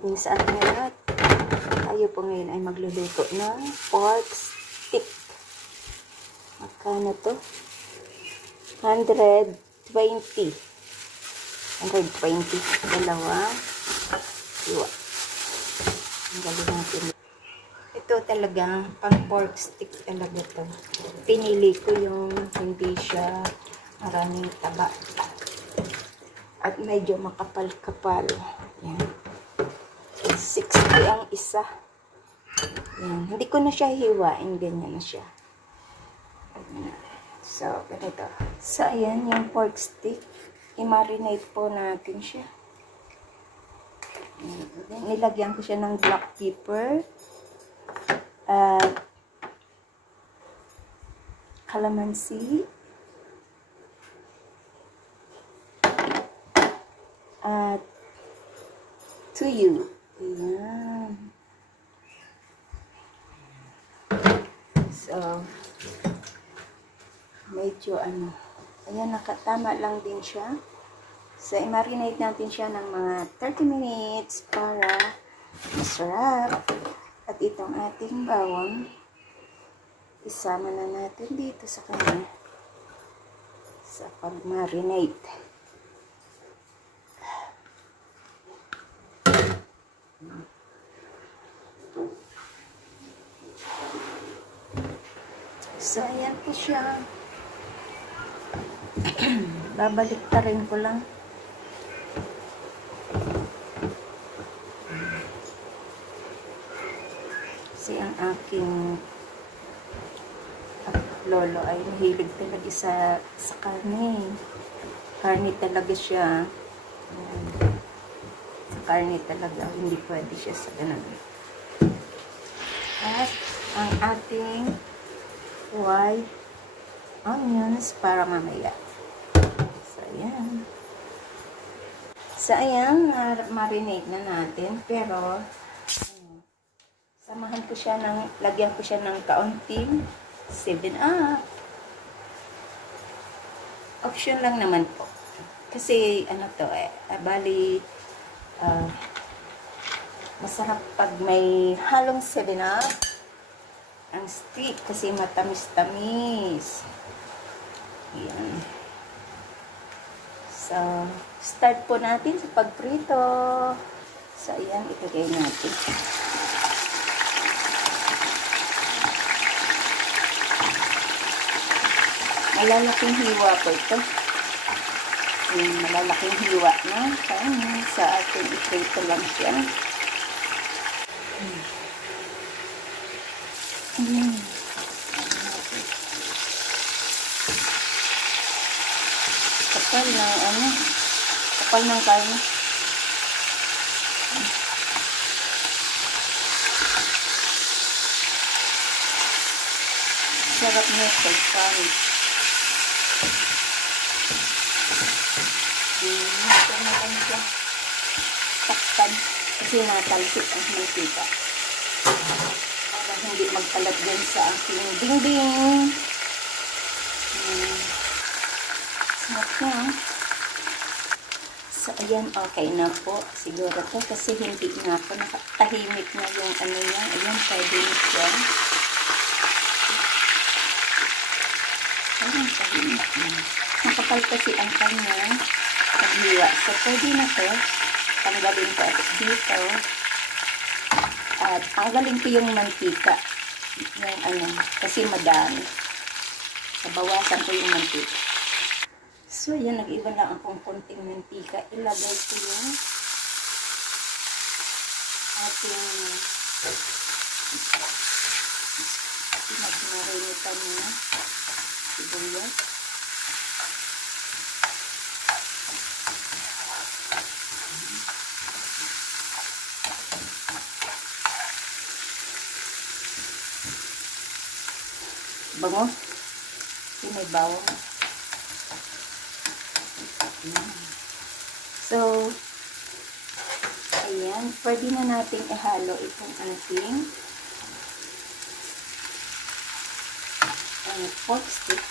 evening sa ating lahat. Tayo po ngayon ay magluluto ng pork stick. Magkano to? 120. 120. Dalawang iwa. Ang galing natin. Ito talagang pang pork stick talaga to. Pinili ko yung hindi siya maraming taba. At medyo makapal-kapal. Yan. 60 ang isa. Yan. Hindi ko na siya hiwain. Ganyan na siya. So, ganito. So, ayan yung pork stick. I-marinate po natin siya. Nilagyan ko siya ng black pepper. Calamansi. At tuyo. Ayan. So, medyo ayan, nakatama lang din siya. So, i-marinate natin siya ng mga 30 minutes para masarap. At itong ating bawang, isama na natin dito sa kanya sa pag-marinate. So, ayan po siya. Babalik ta rin ko lang. Kasi ang aking lolo ay mahilig talaga sa karne. Karne talaga siya. Ayan. Sa karne talaga. Hindi pwede siya sa ganun. At ang ating white onions para mamaya. So, ayan. So, ayan. Marinate na natin. Pero, samahan ko siya lagyan ko siya ng kaunting 7-Up. Option lang naman po. Kasi, bali, masarap pag may halong 7-Up. Ang stick kasi matamis-tamis. Ayan. So, start po natin sa pagprito. So, ayan, itagay natin. Malalaking hiwa po ito. Ayan, malalaking hiwa na. Ayan, sa ating iprito lang siya. Ayan. Kapal ng karne. Sarap niya sa karne. Ito natin siya. Takpan. Kasi natalsik ang mantika. Para hindi magkalat din sa aking dingding. Sarap niya. So, ayan, okay na po. Siguro to kasi hindi na po. Nakatahimik na yung niya. Ayan, pwede na siya. Ayan, tahimik na. Nakapal kasi ang kanya paghiwa. So, pwede na to. Tanggalin ko dito. At tanggalin ko yung mantika. Yung kasi madami. Bawasan ko yung mantika. So, yan, nag-iba lang akong konting mantika. Ilagay ko yung ating pinag-marinitan na sibuyas. Bango. May bawang. So, ayan. Pwede na natin ihalo itong ating pork stick.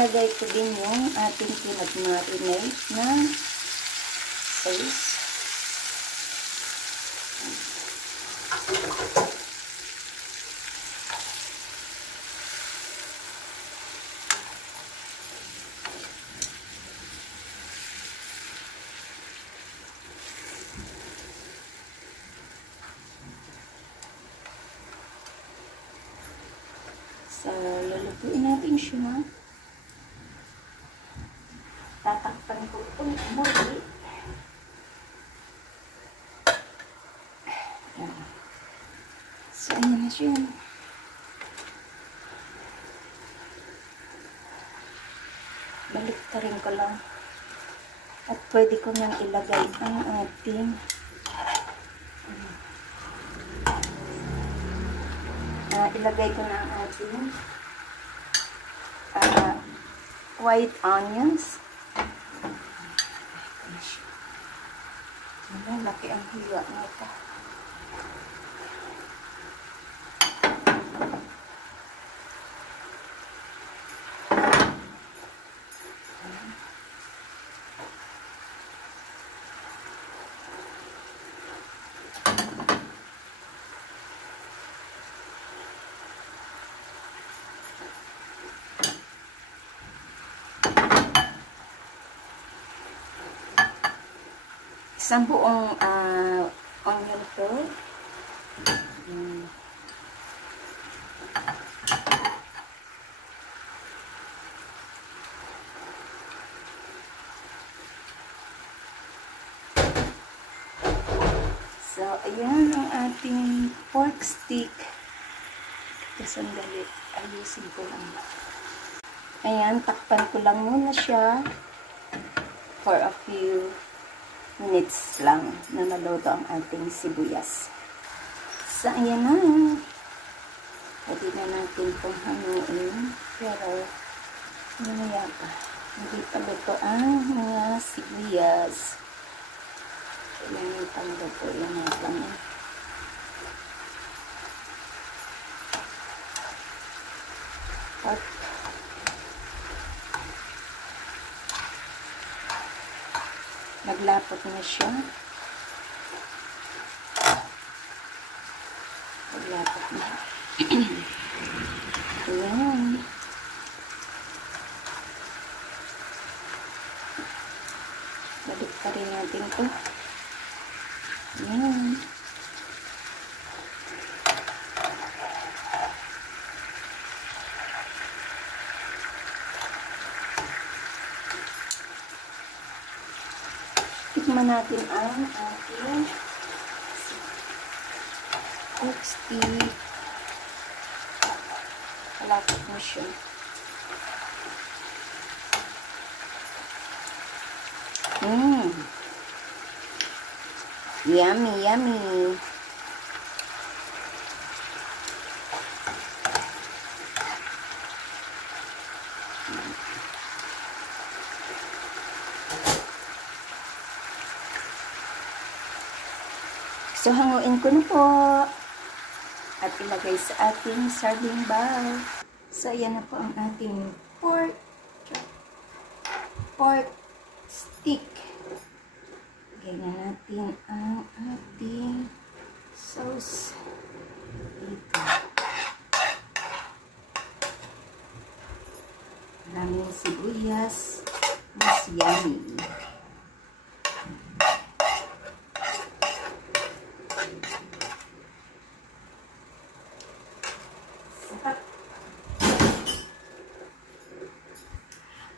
ilagay ko din yung ating pinag-marinate na sauce. So, lulutuin natin siya. Tatakpan ko itong muli. Ayan. So, ayan na siya. Baliktarin ko lang. At pwede ko nang ilagay ang ating ilagay ko na ang ating white onions. Malaki ang hiwa na ito. Isang buong onion to. So, ayan ang ating pork stick. Ito, sandali. Ayusin ko lang. Ayan, takpan ko lang muna siya for a few minutes lang na maluto ang ating sibuyas. So, ayan na. Pwede na natin itong hanuin. Pero, mamaya pa. Hindi pa luto ang mga sibuyas. Kailangan pang luto. Yan natin. At naglapot na siya. Naglapot na. Ayan. Balik pa rin natin ito. Ayan. Tikman natin ang ating pork stick. Malapit mo siya. Yummy, yummy. So, hanguin ko na po. At ilagay sa ating serving bowl. So, ayan na po ang ating pork stick. Lagyan natin ang ating sauce. Dito. Maraming sibuyas. Mas yummy.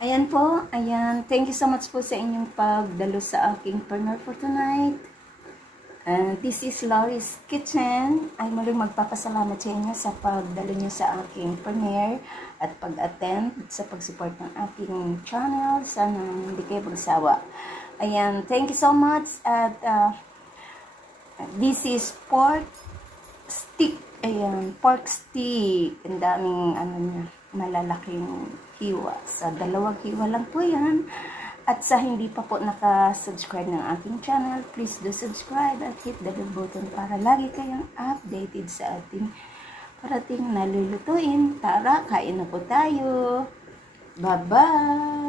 Ayan po, ayan. Thank you so much po sa inyong pagdalo sa aking premiere for tonight. And this is Laurie's Kitchen. Ay muling magpapasalamat sa inyo sa pagdalo nyo sa aking premiere at pag-attend sa pag-support ng aking channel. Sana hindi kayo magsawa. Ayan, thank you so much. At this is pork stick. Ayan, pork stick. Ang daming ano niya, malalaking hiwa. Sa dalawang hiwa lang po yan. At sa hindi pa po naka-subscribe ng aking channel, please do subscribe at hit the bell button para lagi kayong updated sa ating parating na lulutuin. Tara, kain na po tayo! Bye-bye!